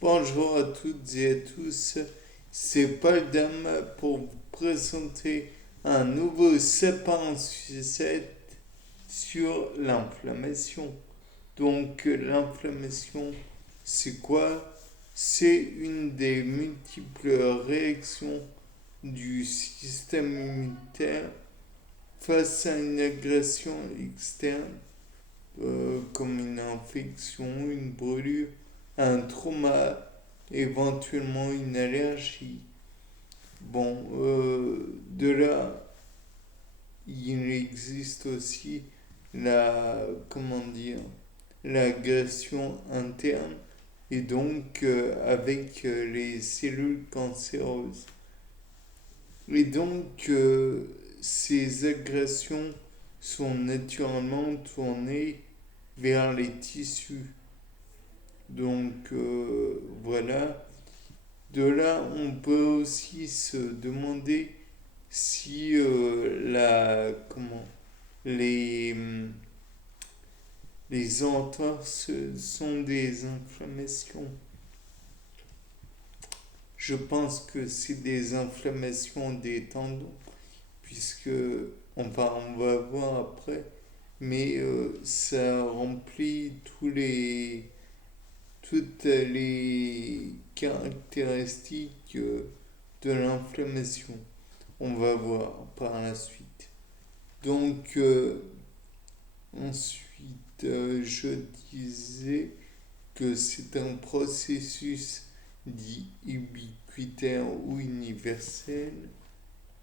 Bonjour à toutes et à tous, c'est Paul Dame pour vous présenter un nouveau sapin en sucette sur l'inflammation. Donc l'inflammation, c'est quoi? C'est une des multiples réactions du système immunitaire face à une agression externe, comme une infection, une brûlure, un trauma, éventuellement une allergie. Bon, de là, il existe aussi comment dire, l'agression interne et donc avec les cellules cancéreuses. Et donc, ces agressions sont naturellement tournées vers les tissus. Donc, voilà. De là, on peut aussi se demander si les entorses sont des inflammations. Je pense que c'est des inflammations des tendons, puisque, enfin, on va voir après, mais ça remplit toutes les caractéristiques de l'inflammation. On va voir par la suite. Donc, ensuite, je disais que c'est un processus dit ubiquitaire ou universel,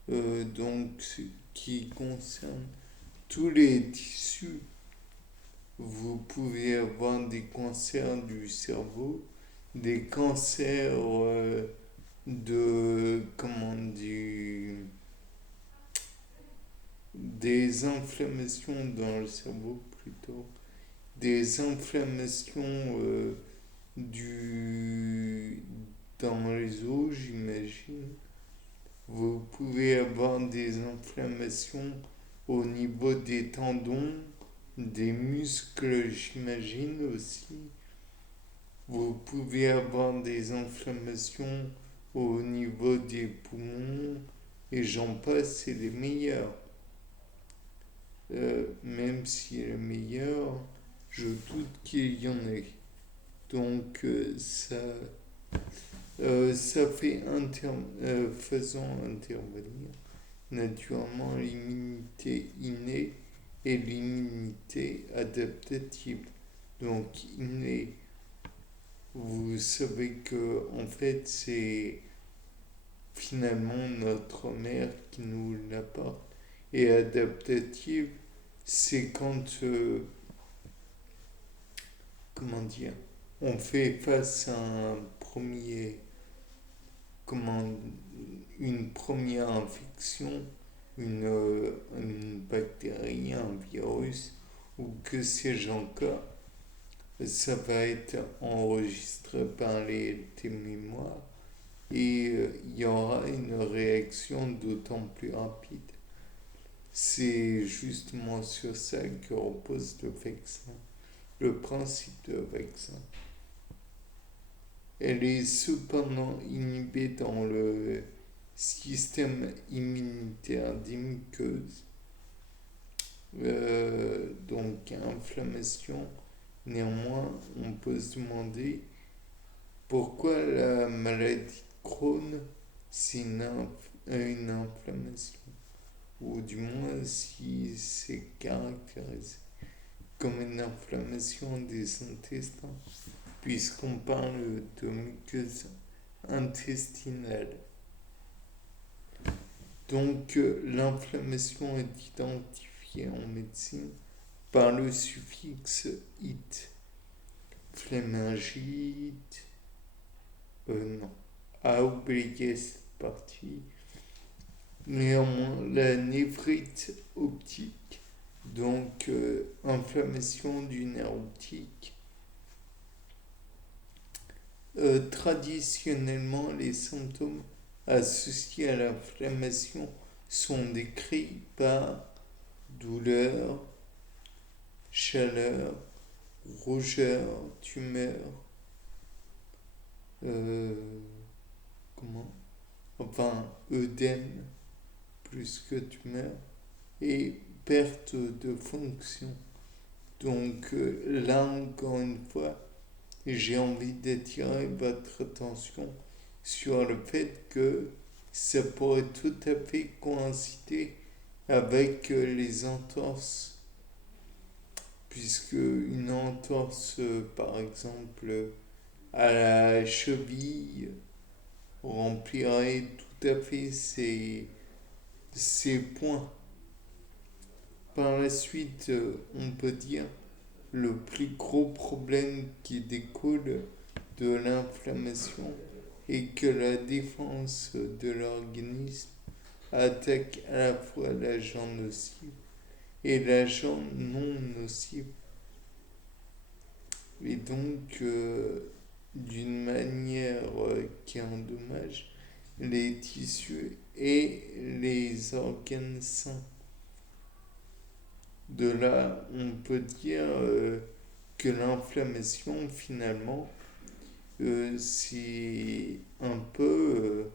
donc qui concerne tous les tissus. Vous pouvez avoir des cancers du cerveau, des cancers comment dire, des inflammations dans le cerveau plutôt, des inflammations du, dans les os, j'imagine. Vous pouvez avoir des inflammations au niveau des tendons, des muscles, j'imagine aussi. Vous pouvez avoir des inflammations au niveau des poumons et j'en passe, c'est les meilleurs. Même si les meilleurs, je doute qu'il y en ait. Donc ça fait faisant intervenir naturellement l'immunité innée et l'immunité adaptative. Donc innée, vous savez que en fait c'est finalement notre mère qui nous l'apporte. Et adaptative, c'est quand, comment dire, on fait face à comment, une première infection, une bactérie, un virus, ou que sais-je encore, ça va être enregistré par tes mémoires et il y aura une réaction d'autant plus rapide. C'est justement sur ça que repose le vaccin, le principe de vaccin. Elle est cependant inhibée dans le système immunitaire des muqueuses. Donc, inflammation. Néanmoins, on peut se demander pourquoi la maladie de Crohn, c'est une inflammation. Ou du moins si c'est caractérisé comme une inflammation des intestins, puisqu'on parle de muqueuse intestinale. Donc l'inflammation est identifiée en médecine par le suffixe it. Phlémingite, non, à oublier cette partie. Néanmoins, la néphrite optique, donc inflammation du nerf optique. Traditionnellement, les symptômes associés à l'inflammation sont décrits par douleur, chaleur, rougeur, tumeur. comment, enfin, œdème, plus que tumeur, et perte de fonction. Donc là, encore une fois, j'ai envie d'attirer votre attention sur le fait que ça pourrait tout à fait coïncider avec les entorses, puisque une entorse, par exemple, à la cheville, remplirait tout à fait ces points. Par la suite, on peut dire le plus gros problème qui découle de l'inflammation est que la défense de l'organisme attaque à la fois l'agent nocif et l'agent non nocif. Et donc, d'une manière qui endommage les tissus et les organes sains. De là, on peut dire que l'inflammation, finalement, c'est un peu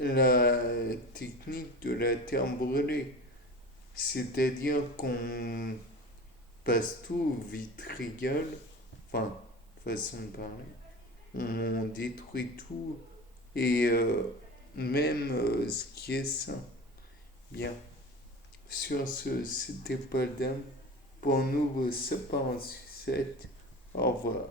la technique de la terre brûlée. C'est-à-dire qu'on passe tout au vitriol, enfin, façon de parler, on détruit tout et même ce qui est sain. Bien, sur ce, c'était Paul Dame pour un nouveau Sapin en sucette. Au revoir.